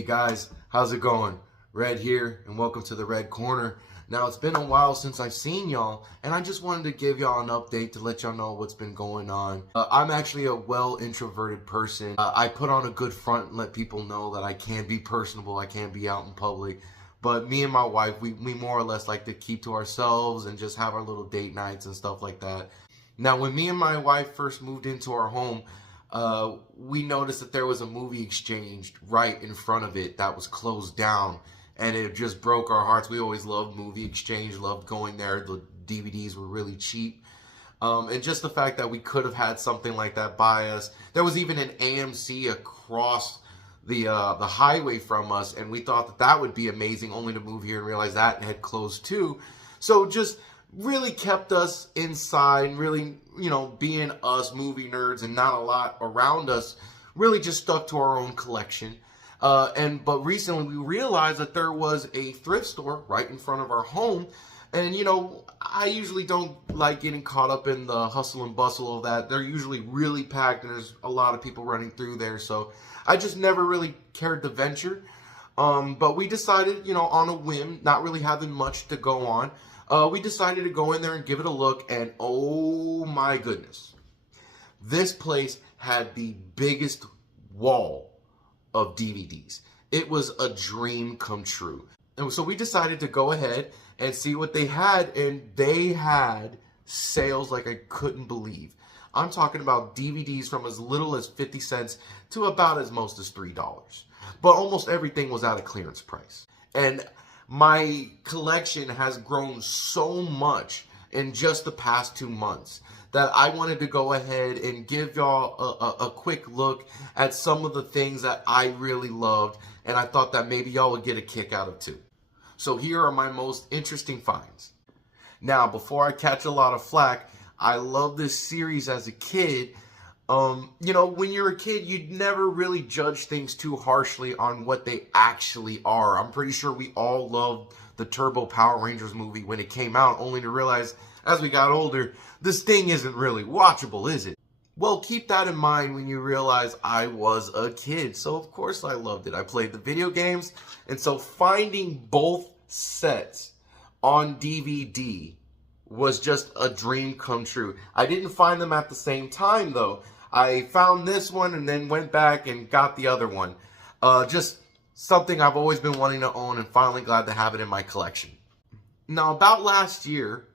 Hey guys, how's it going? Red here, and welcome to the Red Corner. Now, it's been a while since I've seen y'all, and I just wanted to give y'all an update to let y'all know what's been going on. I'm actually a well-introverted person. I put on a good front and let people know that I can be personable, I can be out in public. But me and my wife, we more or less like to keep to ourselves and just have our little date nights and stuff like that. Now, when me and my wife first moved into our home, we noticed that there was a movie exchange right in front of it that was closed down, and it just broke our hearts. We always loved movie exchange, loved going there. The DVDs were really cheap. And just the fact that we could have had something like that by us. There was even an AMC across the highway from us, and we thought that that would be amazing, only to move here and realize that had closed too. So just really kept us inside, and really, being us movie nerds and not a lot around us, really just stuck to our own collection. But recently we realized that there was a thrift store right in front of our home. And, I usually don't like getting caught up in the hustle and bustle of that. They're usually really packed and there's a lot of people running through there. So I just never really cared to venture. But we decided, on a whim, not really having much to go on, we decided to go in there and give it a look. And oh my goodness, this place had the biggest wall of DVDs. It was a dream come true. And so we decided to go ahead and see what they had, and they had sales like I couldn't believe. I'm talking about DVDs from as little as 50 cents to about as most as $3. But almost everything was at a clearance price. And my collection has grown so much in just the past 2 months that I wanted to go ahead and give y'all a quick look at some of the things that I really loved, and I thought that maybe y'all would get a kick out of too. So here are my most interesting finds. Now, before I catch a lot of flack, I love this series as a kid. When you're a kid, you'd never really judge things too harshly on what they actually are. I'm pretty sure we all loved the Turbo Power Rangers movie when it came out, only to realize as we got older, this thing isn't really watchable, is it? Well, keep that in mind when you realize I was a kid. So of course I loved it. I played the video games. And so finding both sets on DVD was just a dream come true. I didn't find them at the same time though. I found this one and then went back and got the other one. Just something I've always been wanting to own, and finally glad to have it in my collection. Now, about last year,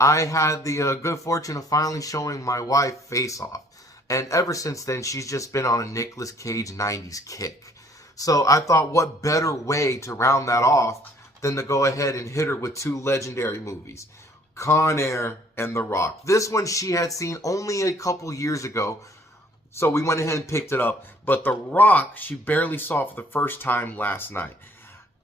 I had the good fortune of finally showing my wife Face Off. And ever since then, she's just been on a Nicolas Cage 90s kick. So I thought, what better way to round that off than to go ahead and hit her with two legendary movies, Con Air and The Rock. This one she had seen only a couple years ago, so we went ahead and picked it up. But The Rock, she barely saw for the first time last night.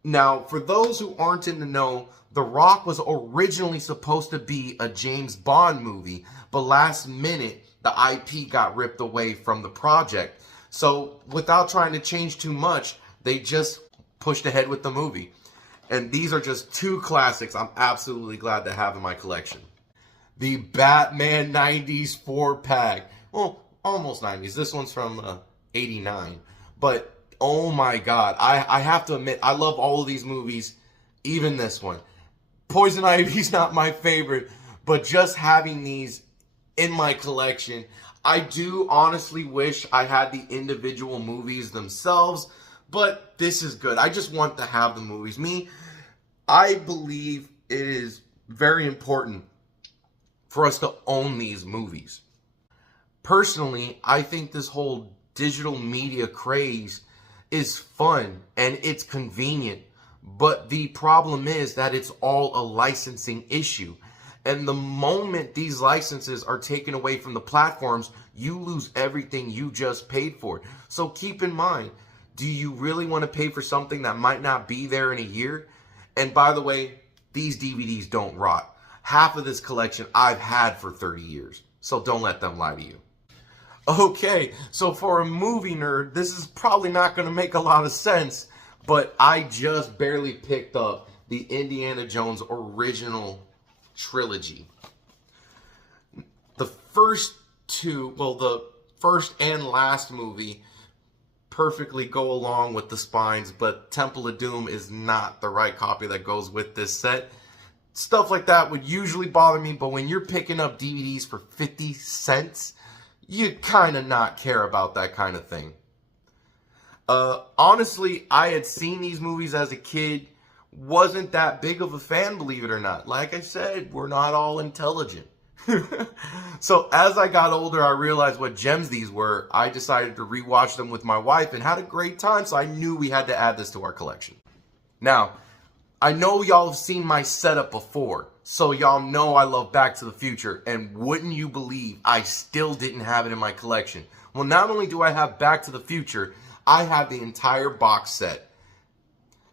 Now, for those who aren't in the know, The Rock was originally supposed to be a James Bond movie, but last minute, the IP got ripped away from the project. So without trying to change too much, they just pushed ahead with the movie. And these are just two classics I'm absolutely glad to have in my collection. The Batman 90s 4-pack. Well, almost 90s. This one's from 89. But oh my god, I have to admit, I love all of these movies, even this one. Poison Ivy's not my favorite, but just having these in my collection, I do honestly wish I had the individual movies themselves, but this is good. I just want to have the movies. I believe it is very important for us to own these movies. Personally, I think this whole digital media craze is fun and it's convenient, but the problem is that it's all a licensing issue. And the moment these licenses are taken away from the platforms, you lose everything you just paid for. So keep in mind, do you really want to pay for something that might not be there in a year? And by the way, these DVDs don't rot. Half of this collection I've had for 30 years. So don't let them lie to you. Okay, so for a movie nerd, this is probably not going to make a lot of sense, but I just barely picked up the Indiana Jones original trilogy. The first and last movie perfectly go along with the spines, but Temple of Doom is not the right copy that goes with this set. Stuff like that would usually bother me, but when you're picking up DVDs for 50 cents, you kind of not care about that kind of thing. Honestly, I had seen these movies as a kid, wasn't that big of a fan, believe it or not. Like I said, we're not all intelligent. So as I got older, I realized what gems these were. I decided to rewatch them with my wife and had a great time, so I knew we had to add this to our collection. Now, I know y'all have seen my setup before, so y'all know I love Back to the Future, and wouldn't you believe I still didn't have it in my collection. Well, not only do I have Back to the Future, I have the entire box set.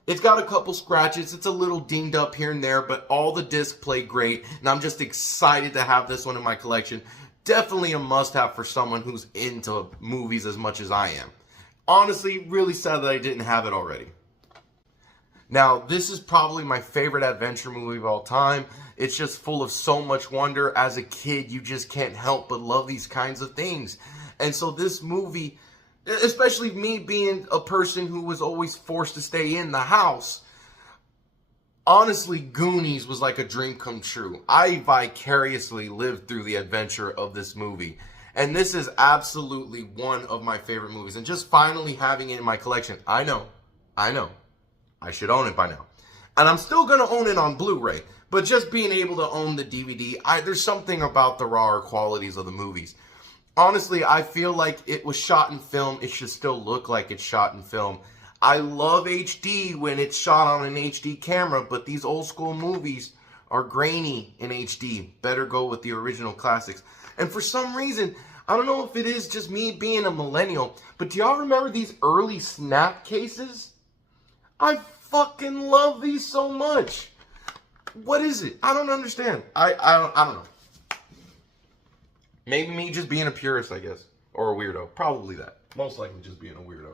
It's got a couple scratches, it's a little dinged up here and there, but all the discs play great, and I'm just excited to have this one in my collection. Definitely a must-have for someone who's into movies as much as I am. Honestly, really sad that I didn't have it already. Now, this is probably my favorite adventure movie of all time. It's just full of so much wonder. As a kid, you just can't help but love these kinds of things. And so this movie, especially me being a person who was always forced to stay in the house, honestly, Goonies was like a dream come true. I vicariously lived through the adventure of this movie. And this is absolutely one of my favorite movies. And just finally having it in my collection, I know. I should own it by now. And I'm still going to own it on Blu-ray. But just being able to own the DVD, there's something about the rawer qualities of the movies. Honestly, I feel like it was shot in film. It should still look like it's shot in film. I love HD when it's shot on an HD camera, but these old school movies are grainy in HD. Better go with the original classics. And for some reason, I don't know if it is just me being a millennial, but do y'all remember these early snap cases? I fucking love these so much. What is it? I don't understand. I don't know. Maybe me just being a purist, I guess. Or a weirdo. Probably that. Most likely just being a weirdo.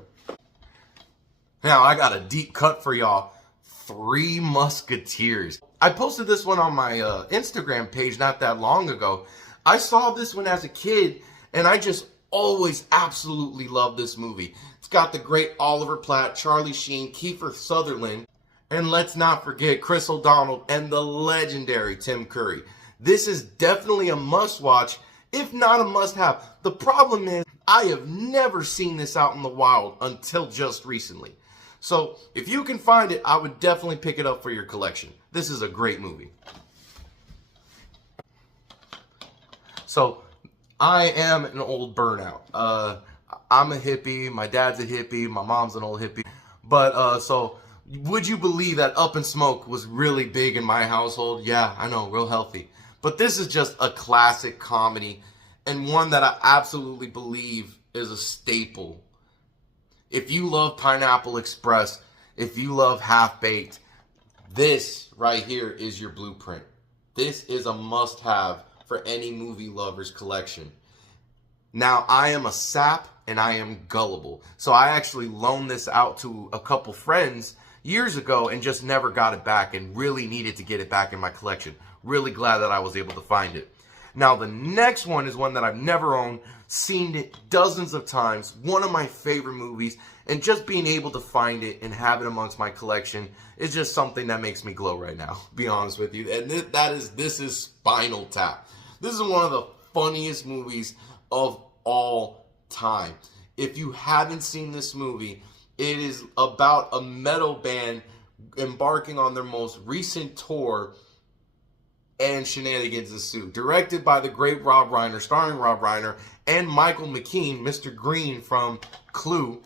Now, I got a deep cut for y'all. Three Musketeers. I posted this one on my Instagram page not that long ago. I saw this one as a kid, and I just always absolutely loved this movie. It's got the great Oliver Platt, Charlie Sheen, Kiefer Sutherland, and let's not forget Chris O'Donnell and the legendary Tim Curry. This is definitely a must-watch, if not a must-have. The problem is, I have never seen this out in the wild until just recently. So, if you can find it, I would definitely pick it up for your collection. This is a great movie. So, I am an old burnout. I'm a hippie, my dad's a hippie, my mom's an old hippie. But, so, would you believe that Up in Smoke was really big in my household? Yeah, I know, real healthy. But this is just a classic comedy, and one that I absolutely believe is a staple. If you love Pineapple Express, if you love Half-Baked, this right here is your blueprint. This is a must-have for any movie lover's collection. Now, I am a sap and I am gullible. So I actually loaned this out to a couple friends years ago and just never got it back and really needed to get it back in my collection. Really glad that I was able to find it. Now, the next one is one that I've never owned, seen it dozens of times, one of my favorite movies, and just being able to find it and have it amongst my collection is just something that makes me glow right now, to be honest with you. And this is Spinal Tap. This is one of the funniest movies of all time. If you haven't seen this movie, it is about a metal band embarking on their most recent tour, and shenanigans ensue. Directed by the great Rob Reiner, starring Rob Reiner and Michael McKean, Mr. Green from Clue.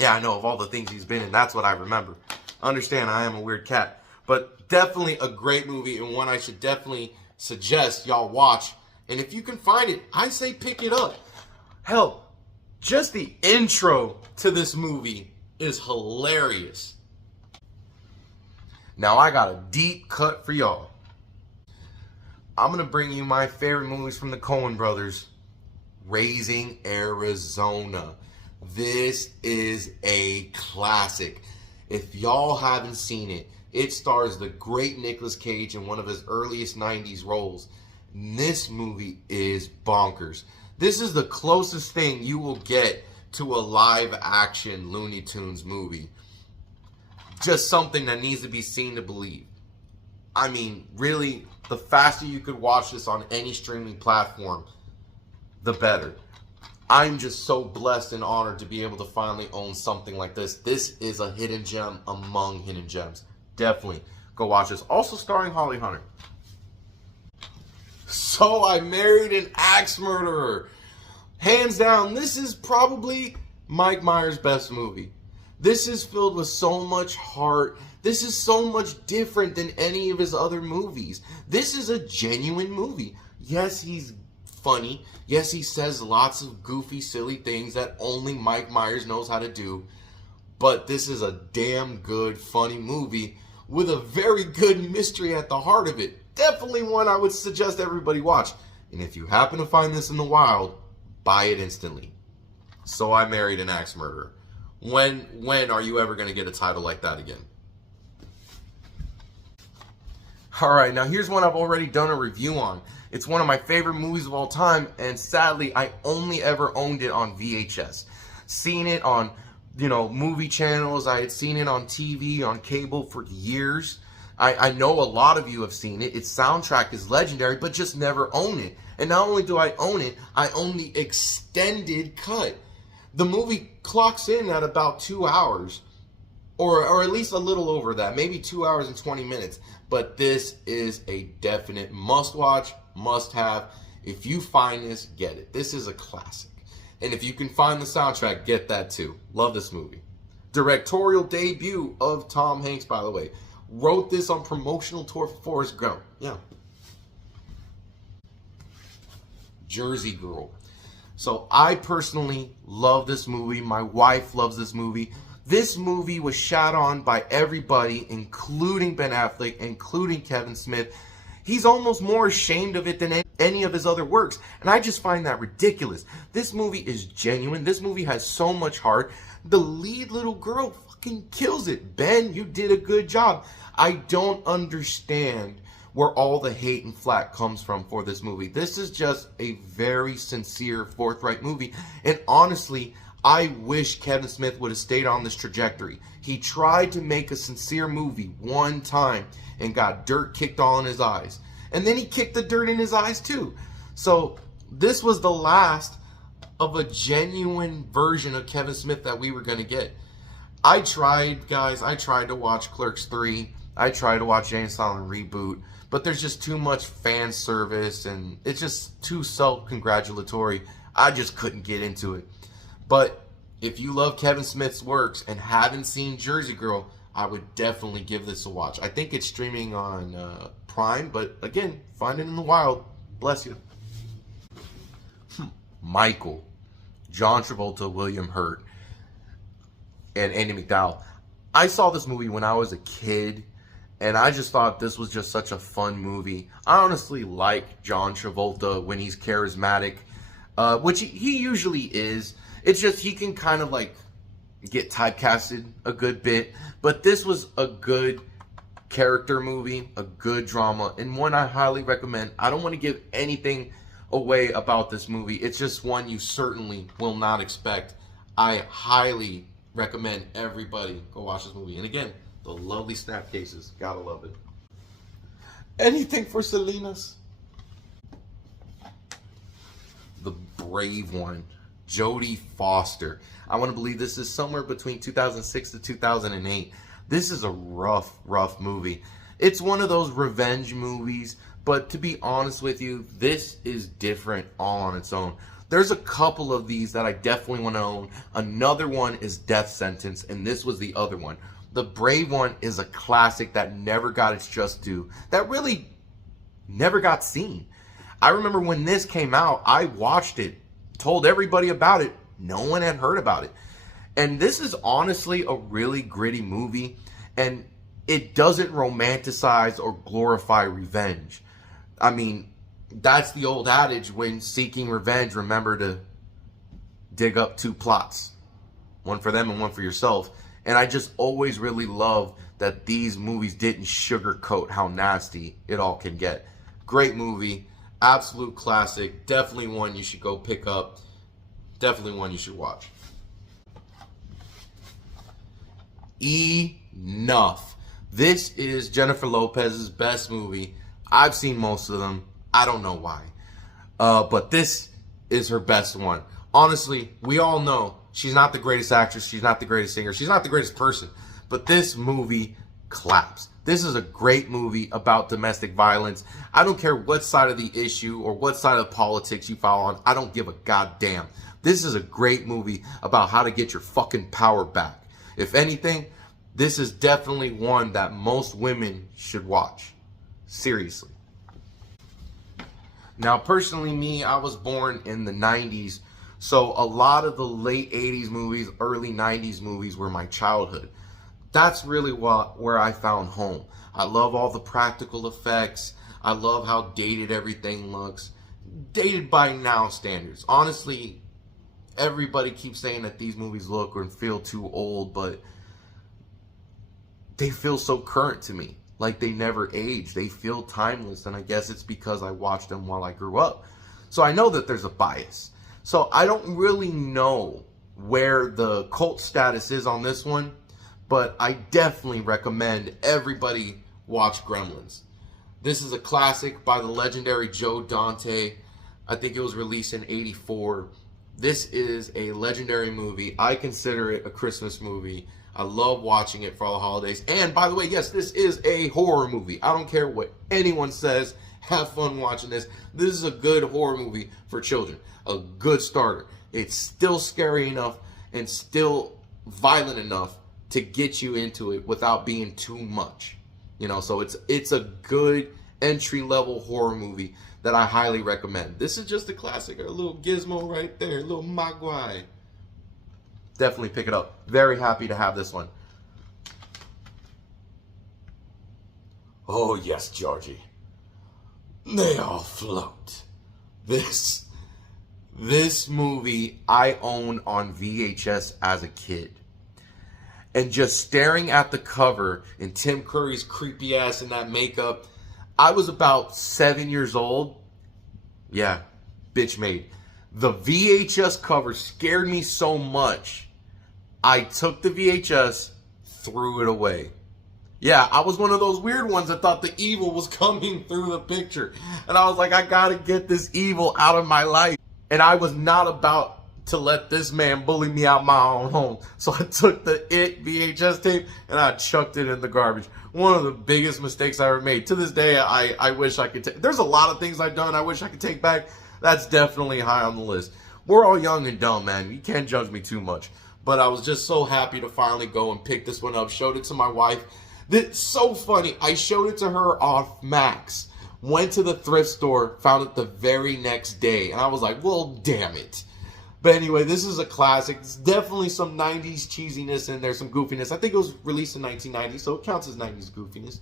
Yeah, I know, of all the things he's been in, that's what I remember. Understand, I am a weird cat. But definitely a great movie, and one I should definitely suggest y'all watch. And if you can find it, I say pick it up. Hell, just the intro to this movie is hilarious. Now I got a deep cut for y'all. I'm going to bring you my favorite movies from the Coen brothers. Raising Arizona. This is a classic. If y'all haven't seen it, it stars the great Nicolas Cage in one of his earliest 90s roles. This movie is bonkers. This is the closest thing you will get to a live action Looney Tunes movie. Just something that needs to be seen to believe. I mean, really, the faster you could watch this on any streaming platform, the better. I'm just so blessed and honored to be able to finally own something like this. This is a hidden gem among hidden gems. Definitely go watch this. Also starring Holly Hunter. So I Married an Axe Murderer. Hands down, this is probably Mike Myers' best movie. This is filled with so much heart. This is so much different than any of his other movies. This is a genuine movie. Yes, he's funny. Yes, he says lots of goofy, silly things that only Mike Myers knows how to do. But this is a damn good, funny movie with a very good mystery at the heart of it. Definitely one I would suggest everybody watch. And if you happen to find this in the wild, buy it instantly. So I Married an Axe Murderer. When are you ever going to get a title like that again? Alright, now here's one I've already done a review on. It's one of my favorite movies of all time, and sadly, I only ever owned it on VHS. Seen it on, movie channels. I had seen it on TV, on cable for years. I know a lot of you have seen it. Its soundtrack is legendary, but just never own it. And not only do I own it, I own the extended cut. The movie clocks in at about 2 hours, or at least a little over that, maybe 2 hours and 20 minutes. But this is a definite must-watch, must-have. If you find this, get it. This is a classic. And if you can find the soundtrack, get that too. Love this movie. Directorial debut of Tom Hanks, by the way. Wrote this on promotional tour for Forrest Gump. Yeah. Jersey Girl. So I personally love this movie. My wife loves this movie. This movie was shot on by everybody, including Ben Affleck, including Kevin Smith. He's almost more ashamed of it than any of his other works. And I just find that ridiculous. This movie is genuine. This movie has so much heart. The lead little girl fucking kills it. Ben, you did a good job. I don't understand where all the hate and flack comes from for this movie. This is just a very sincere, forthright movie. And honestly, I wish Kevin Smith would have stayed on this trajectory. He tried to make a sincere movie one time and got dirt kicked all in his eyes. And then he kicked the dirt in his eyes too. So this was the last of a genuine version of Kevin Smith that we were going to get. I tried to watch Clerks 3. I tried to watch Jay and Silent Reboot. But there's just too much fan service and it's just too self-congratulatory. I just couldn't get into it. But if you love Kevin Smith's works and haven't seen Jersey Girl, I would definitely give this a watch. I think it's streaming on Prime, but again, find it in the wild. Bless you. Michael. John Travolta, William Hurt, and Andy McDowell. I saw this movie when I was a kid, and I just thought this was just such a fun movie. I honestly like John Travolta when he's charismatic, which he usually is. It's just he can kind of like get typecasted a good bit. But this was a good character movie, a good drama, and one I highly recommend. I don't want to give anything away about this movie. It's just one you certainly will not expect. I highly recommend everybody go watch this movie. And again, the lovely snap cases. Gotta love it. Anything for Salinas? The Brave One. Jodie Foster. I want to believe this is somewhere between 2006 to 2008. This is a rough movie. It's one of those revenge movies, but to be honest with you, this is different all on its own. There's a couple of these that I definitely want to own. Another one is Death Sentence, and this was the other one. The Brave One is a classic that never got its just due, that really never got seen. I remember when this came out, I watched it, told everybody about it. No one had heard about it. And this is honestly a really gritty movie, and it doesn't romanticize or glorify revenge. I mean, that's the old adage, when seeking revenge, remember to dig up two plots. One for them and one for yourself. And I just always really love that these movies didn't sugarcoat how nasty it all can get. Great movie. Absolute classic. Definitely one you should go pick up. Definitely one you should watch. enough. This is Jennifer Lopez's best movie. I've seen most of them. I don't know why. But this is her best one. Honestly, we all know she's not the greatest actress. She's not the greatest singer. She's not the greatest person. But this movie claps. This is a great movie about domestic violence. I don't care what side of the issue or what side of politics you follow on. I don't give a goddamn. This is a great movie about how to get your fucking power back. If anything, this is definitely one that most women should watch. Seriously. Now, personally, me, I was born in the 90s. So a lot of the late 80s movies, early 90s movies were my childhood. That's really where I found home. I love all the practical effects. I love how dated everything looks. Dated by now standards. Honestly, everybody keeps saying that these movies look or feel too old, but they feel so current to me. Like they never age. They feel timeless, and I guess it's because I watched them while I grew up. So I know that there's a bias. So I don't really know where the cult status is on this one, but I definitely recommend everybody watch Gremlins. This is a classic by the legendary Joe Dante. I think it was released in '84. This is a legendary movie. I consider it a Christmas movie. I love watching it for all the holidays. And by the way, yes, this is a horror movie. I don't care what anyone says. Have fun watching this. This is a good horror movie for children. A good starter. It's still scary enough and still violent enough to get you into it without being too much. You know, so it's a good entry-level horror movie that I highly recommend. This is just a classic. A little gizmo right there. A little Mogwai. Definitely pick it up. Very happy to have this one. Oh, yes, Georgie. They all float. This movie I owned on VHS as a kid. And just staring at the cover and Tim Curry's creepy ass in that makeup, I was about 7 years old. Yeah, bitch made. The VHS cover scared me so much, I took the VHS, threw it away. Yeah, I was one of those weird ones that thought the evil was coming through the picture. And I was like, I gotta get this evil out of my life. And I was not about to let this man bully me out my own home. So I took the It VHS tape and I chucked it in the garbage. One of the biggest mistakes I ever made. To this day, I wish I could take. There's a lot of things I've done I wish I could take back. That's definitely high on the list. We're all young and dumb, man. You can't judge me too much. But I was just so happy to finally go and pick this one up. Showed it to my wife. It's so funny. I showed it to her off Max. Went to the thrift store. Found it the very next day. And I was like, well, damn it. But anyway, this is a classic. It's definitely some 90s cheesiness in there. Some goofiness. I think it was released in 1990. So it counts as 90s goofiness.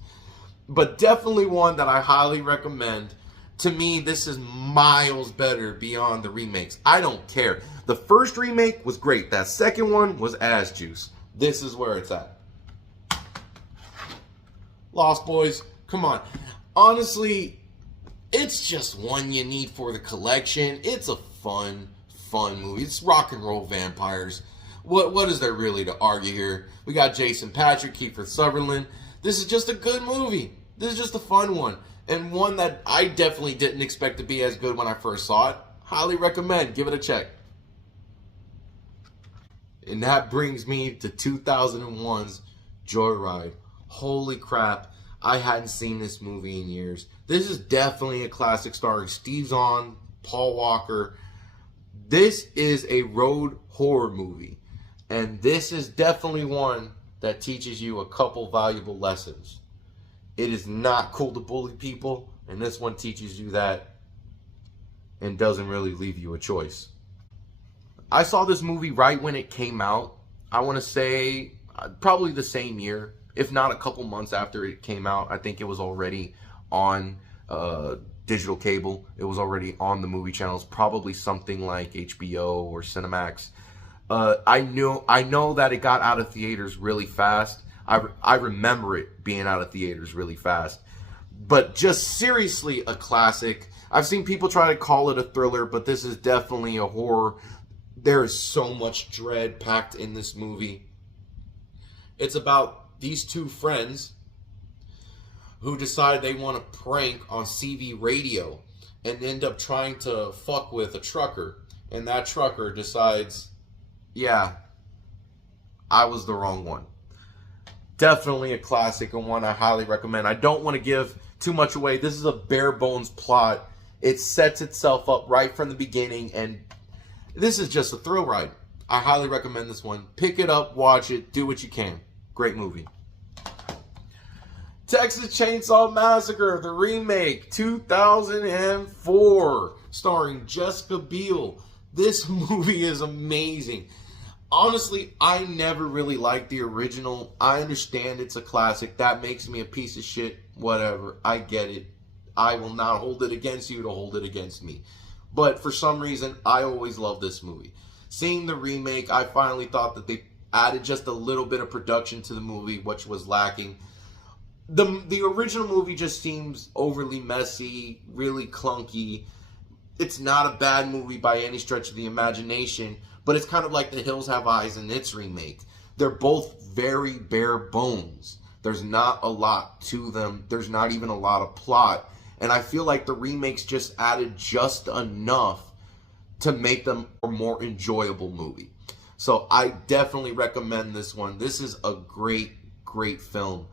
But definitely one that I highly recommend. To me, this is miles better beyond the remakes. I don't care. The first remake was great. That second one was ass juice. This is where it's at. Lost Boys, come on. Honestly, it's just one you need for the collection. It's a fun movie. It's rock and roll vampires. What is there really to argue here? We got Jason Patric, Kiefer Sutherland. This is just a good movie. This is just a fun one. And one that I definitely didn't expect to be as good when I first saw it. Highly recommend. Give it a check. And that brings me to 2001's Joyride. Holy crap. I hadn't seen this movie in years. This is definitely a classic starring Steve Zahn, Paul Walker. This is a road horror movie. And this is definitely one that teaches you a couple valuable lessons. It is not cool to bully people, and this one teaches you that and doesn't really leave you a choice. I saw this movie right when it came out. I want to say probably the same year, if not a couple months after it came out. I think it was already on digital cable. It was already on the movie channels, probably something like HBO or Cinemax. I know that it got out of theaters really fast. I remember it being out of theaters really fast. But just seriously a classic. I've seen people try to call it a thriller, but this is definitely a horror. There is so much dread packed in this movie. It's about these two friends who decide they want to prank on CV radio and end up trying to fuck with a trucker. And that trucker decides, yeah, I was the wrong one. Definitely a classic and one I highly recommend. I don't want to give too much away. This is a bare bones plot. It sets itself up right from the beginning, and this is just a thrill ride. I highly recommend this one. Pick it up, watch it, do what you can. Great movie. Texas Chainsaw Massacre, the remake, 2004, starring Jessica Biel. This movie is amazing. Honestly, I never really liked the original. I understand it's a classic. That makes me a piece of shit. Whatever. I get it. I will not hold it against you to hold it against me. But for some reason, I always loved this movie. Seeing the remake, I finally thought that they added just a little bit of production to the movie, which was lacking. The original movie just seems overly messy, really clunky. It's not a bad movie by any stretch of the imagination, but it's kind of like The Hills Have Eyes in its remake. They're both very bare bones. There's not a lot to them. There's not even a lot of plot. And I feel like the remakes just added just enough to make them a more enjoyable movie. So I definitely recommend this one. This is a great, great film.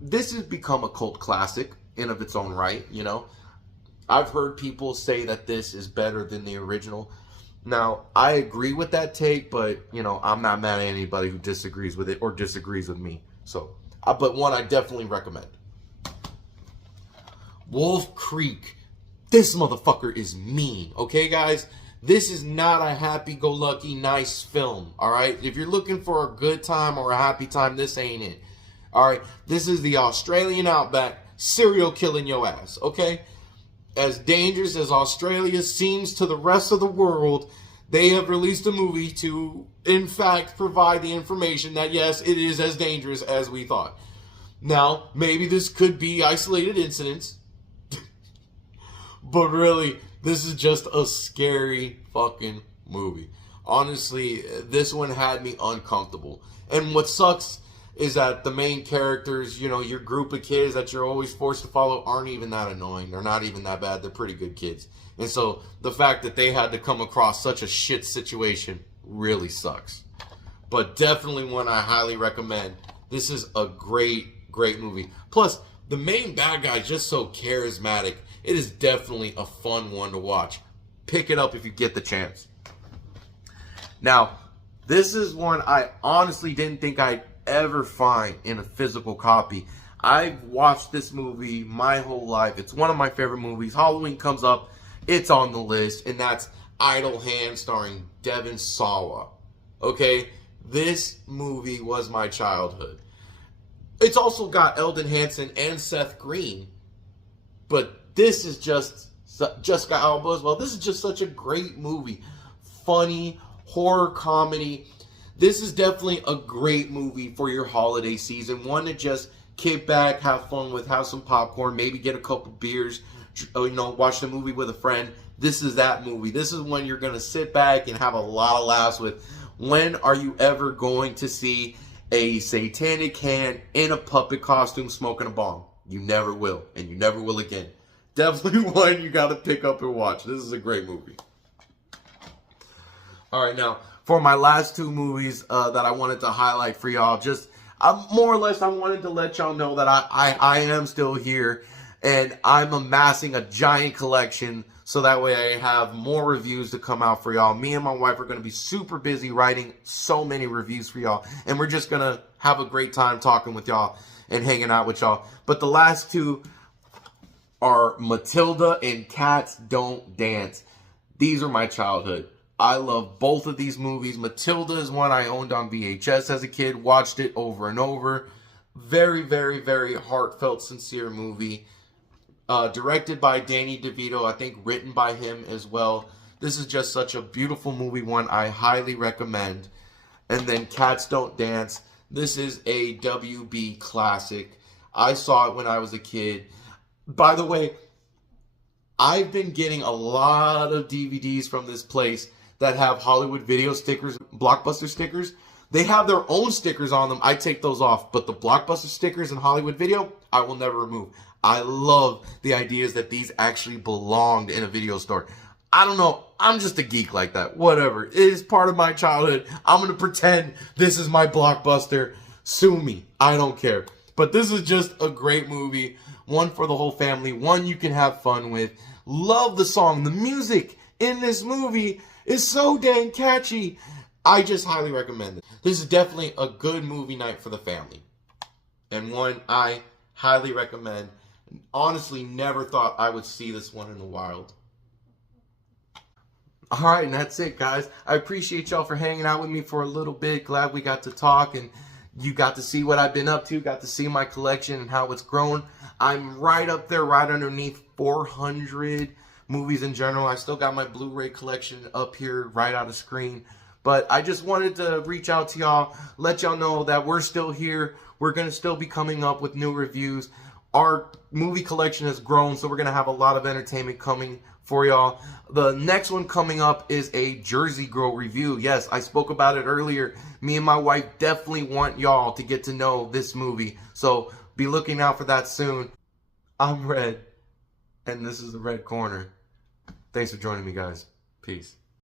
This has become a cult classic in of its own right, you know. I've heard people say that this is better than the original. Now, I agree with that take, but, you know, I'm not mad at anybody who disagrees with it or disagrees with me. So, but one I definitely recommend. Wolf Creek. This motherfucker is mean, okay, guys? This is not a happy-go-lucky, nice film, all right? If you're looking for a good time or a happy time, this ain't it. All right, this is the Australian outback serial killing your ass, okay? As dangerous as Australia seems to the rest of the world, they have released a movie to, in fact, provide the information that, yes, it is as dangerous as we thought. Now, maybe this could be isolated incidents, but really, this is just a scary fucking movie. Honestly, this one had me uncomfortable. And what sucks is that the main characters, you know, your group of kids that you're always forced to follow aren't even that annoying. They're not even that bad. They're pretty good kids. And so the fact that they had to come across such a shit situation really sucks. But definitely one I highly recommend. This is a great, great movie. Plus, the main bad guy is just so charismatic. It is definitely a fun one to watch. Pick it up if you get the chance. Now, this is one I honestly didn't think I'd ever find in a physical copy. I've watched this movie my whole life. It's one of my favorite movies. Halloween comes up, it's on the list, and that's Idle Hands starring Devon Sawa. Okay, this movie was my childhood. It's also got Eldon Hansen and Seth Green, but this is just Jessica Alba as well. This is just such a great movie. Funny, horror comedy. This is definitely a great movie for your holiday season. One to just kick back, have fun with, have some popcorn, maybe get a couple beers, you know, watch the movie with a friend. This is that movie. This is when you're going to sit back and have a lot of laughs with. When are you ever going to see a satanic hand in a puppet costume smoking a bong? You never will, and you never will again. Definitely one you got to pick up and watch. This is a great movie. All right, now, for my last two movies that I wanted to highlight for y'all, just more or less I wanted to let y'all know that I am still here and I'm amassing a giant collection so that way I have more reviews to come out for y'all. Me and my wife are going to be super busy writing so many reviews for y'all, and we're just going to have a great time talking with y'all and hanging out with y'all. But the last two are Matilda and Cats Don't Dance. These are my childhood. I love both of these movies. Matilda is one I owned on VHS as a kid, watched it over and over. Very, very, very heartfelt, sincere movie. Directed by Danny DeVito, I think written by him as well. This is just such a beautiful movie, one I highly recommend. And then Cats Don't Dance. This is a WB classic. I saw it when I was a kid. By the way, I've been getting a lot of DVDs from this place that have Hollywood video stickers, Blockbuster stickers. They have their own stickers on them. I take those off. But the Blockbuster stickers in Hollywood Video, I will never remove. I love the ideas that these actually belonged in a video store. I don't know. I'm just a geek like that. Whatever. It is part of my childhood. I'm going to pretend this is my Blockbuster. Sue me. I don't care. But this is just a great movie. One for the whole family. One you can have fun with. Love the song. The music in this movie is so dang catchy. I just highly recommend it. This is definitely a good movie night for the family. And one I highly recommend. Honestly, never thought I would see this one in the wild. Alright, and that's it, guys. I appreciate y'all for hanging out with me for a little bit. Glad we got to talk and you got to see what I've been up to. Got to see my collection and how it's grown. I'm right up there, right underneath 400 movies in general. I still got my Blu-ray collection up here right on the screen. But I just wanted to reach out to y'all, let y'all know that we're still here. We're going to still be coming up with new reviews. Our movie collection has grown, so we're going to have a lot of entertainment coming for y'all. The next one coming up is a Jersey Girl review. Yes, I spoke about it earlier. Me and my wife definitely want y'all to get to know this movie. So be looking out for that soon. I'm Red, and this is the Red Corner. Thanks for joining me, guys. Peace.